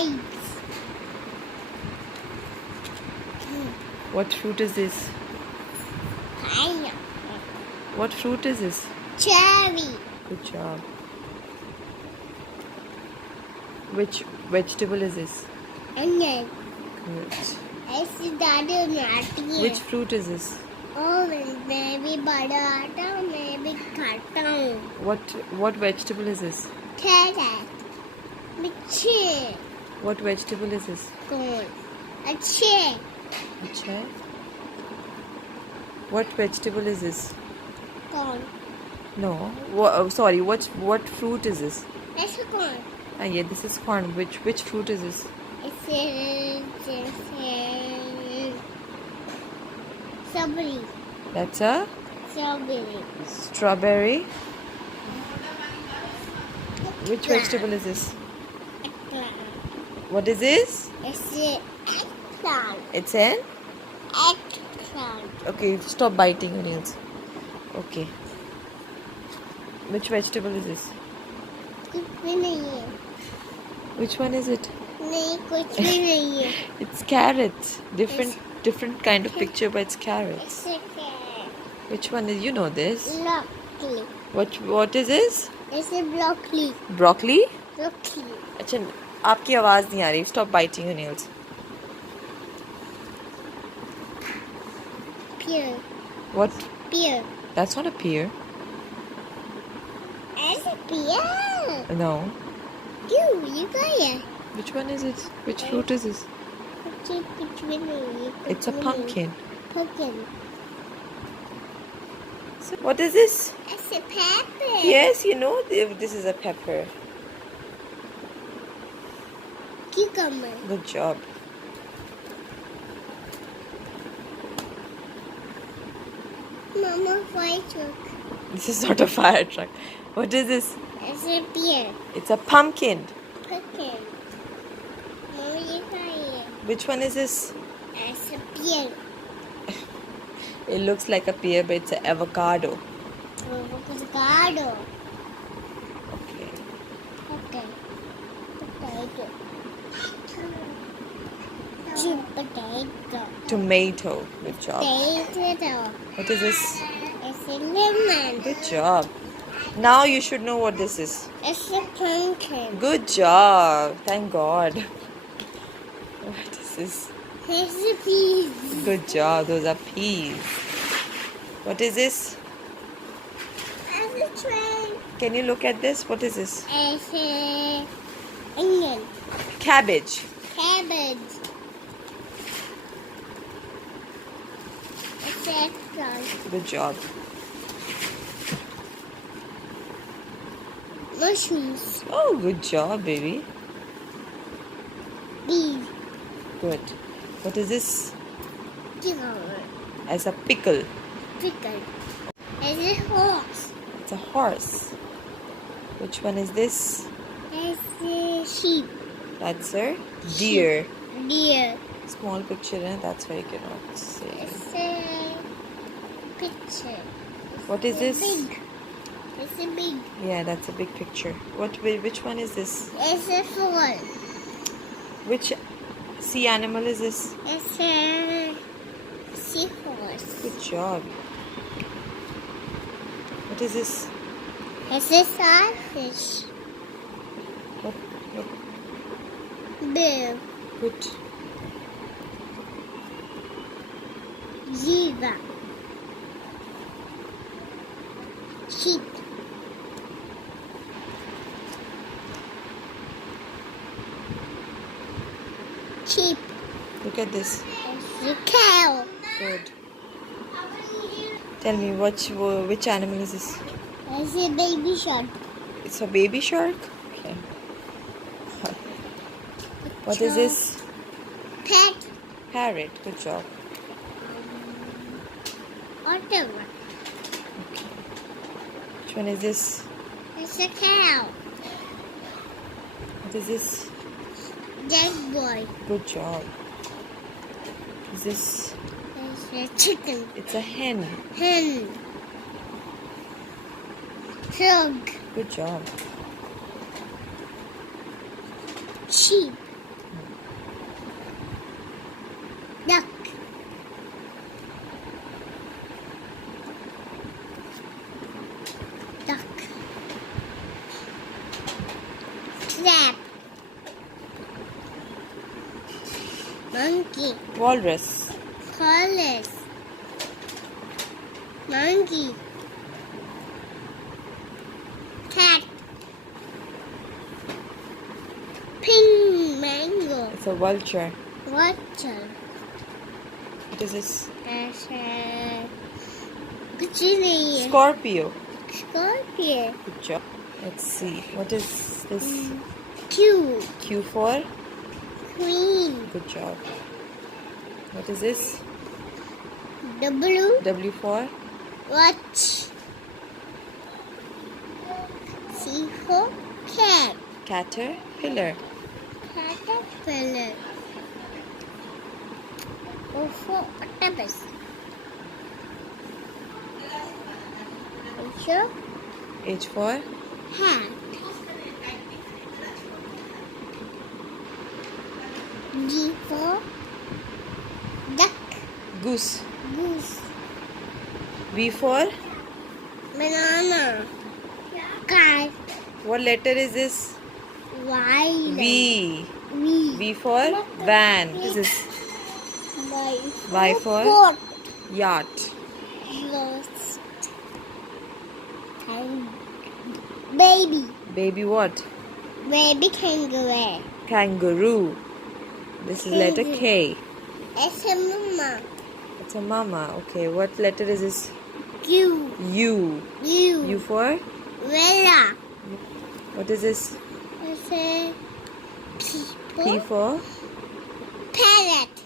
Grapes. What fruit is this? Pineapple. What fruit is this? Cherry. Good job. Which vegetable is this? Onion. Good. It's daddy naughty. Which fruit is this? Orange, maybe batata, maybe cotton. What vegetable is this? Carrot. Mixture. What vegetable is this? Corn. A chair. A chair. What vegetable is this? Corn. No. Sorry. What fruit is this? That's a corn. Ah, yeah, this is corn. Which fruit is this? It's strawberry. That's a Strawberry. strawberry. Which vegetable is this? Eggplant. What is this? It's an eggplant. It's an. Eggplant. Okay, stop biting your nails. Okay. Which vegetable is this? कुछ भी नहीं है. Which one is it? नहीं कुछ भी नहीं है. It's carrots. Different kind of picture, but it's carrots. It's a carrot. Which one is? You know this. Broccoli. What is this? It's a broccoli. Broccoli. Broccoli. अच्छा, आपकी आवाज नहीं आ रही. Stop biting your nails. Pear. What? Pear. That's not a pear. It's a pear. No. You got it. Which one is it? Which fruit is this? कुछ भी नहीं है. It's a pumpkin. Pumpkin. So what is this? It's a pepper. Yes, you know this is a pepper. Cucumber. Good job. Mama, fire truck. This is not a fire truck. What is this? It's a pear. It's a pumpkin. Pumpkin. Mama, you got it. Which one is this? It's a pear. It looks like a pear, but it's an avocado. Avocado. Okay. Okay. Potato. Potato. Tomato. Good job. Potato. What is this? It's a lemon. Good job. Now you should know what this is. It's a pumpkin. Good job. Thank God. What is this? It's a peas. Good job. Those are peas. What is this? It's a train. Can you look at this? What is this? It's a onion. Cabbage. Cabbage. It's a eggplant. Good job. Mushrooms. Oh, good job, baby. Bees. Good. What is this? Cucumber. As a pickle. Pickle. It's a horse. It's a horse. Which one is this? It's a sheep. That's a deer. Deer. Small picture, and that's why you cannot see. It's a picture. What is this? Big. It's a big. Yeah, that's a big picture. Which one is this? It's a foal. Which sea animal is this? It's a seahorse. Good job. What is this? It's a starfish. What? Bear. Good. Zebra. Sheep. Sheep. Look at this. It's a cow. Good. Tell me, which animal is this? It's a baby shark. It's a baby shark? Okay. What is this? Pet. Parrot. Good job. Whatever. Okay. Which one is this? It's a cow. What is this? Jaguar. Good job. Is this? It's a chicken. It's a hen. Hen. Frog. Good job. Sheep. Crab. Monkey. Walrus. Colors. Monkey. Cat. Pink mango. It's a vulture. Water. What is this? That's a Scorpio. Scorpio. Scorpio. Good job. Let's see. What is this? Q. Q for? Queen. Good job. What is this? W. W for? Watch. C for cat. Caterpillar. Caterpillar. O for octopus. H H for? hat. G for duck. Goose. Goose. B for? Banana. Cat. What letter is this? Y. V. V. V for? Van. This is Y for? Boat. Yacht. Lost. Baby. Baby what? Baby kangaroo. Kangaroo. This is letter K. It's a mama. It's a mama. Okay, what letter is this? U. U. U. U for? Villa. What is this? It's a P people. for? Parrot.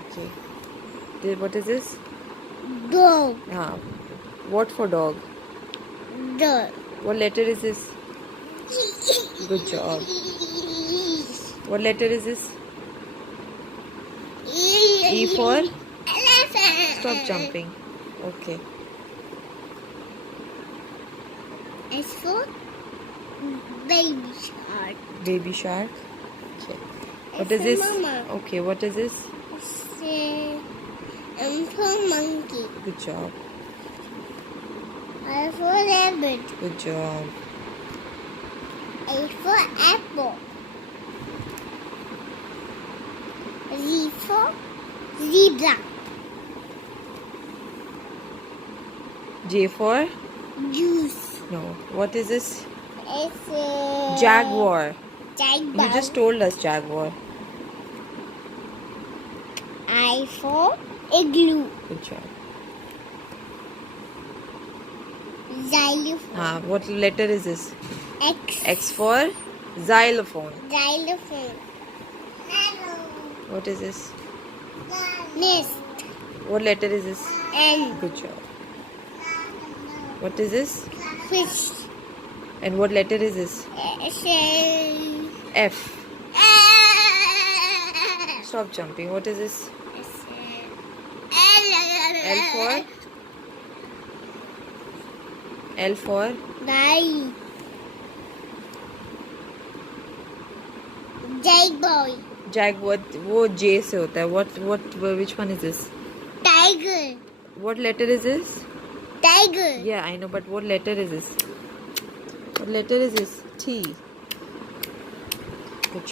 Okay. What is this? Dog. Ah. What for dog? Dog. What letter is this? Good job. What letter is this? E for? Elephant. Stop jumping. Okay. S for baby shark. Baby shark. Okay. What It's is a this? mama. Okay, what is this? It's a for monkey. Good job. I for rabbit. Good job. A for apple. Z for zebra. J for? Juice. No. What is this? It's a Jaguar. jaguar. You just told us jaguar. I for igloo. Good job. Xylophone. What letter is this? X. X for? Xylophone. Xylophone. What is this? Nest. What letter is this? N. Good job. What is this? Fish. And what letter is this? Shell. F. Stop jumping. What is this? L for? L for? Die. Jaguar. Jaguar. वो J से होता है. Which one is this? Tiger. What letter is this? Tiger. Yeah, I know, but what letter is this? What letter is this? T.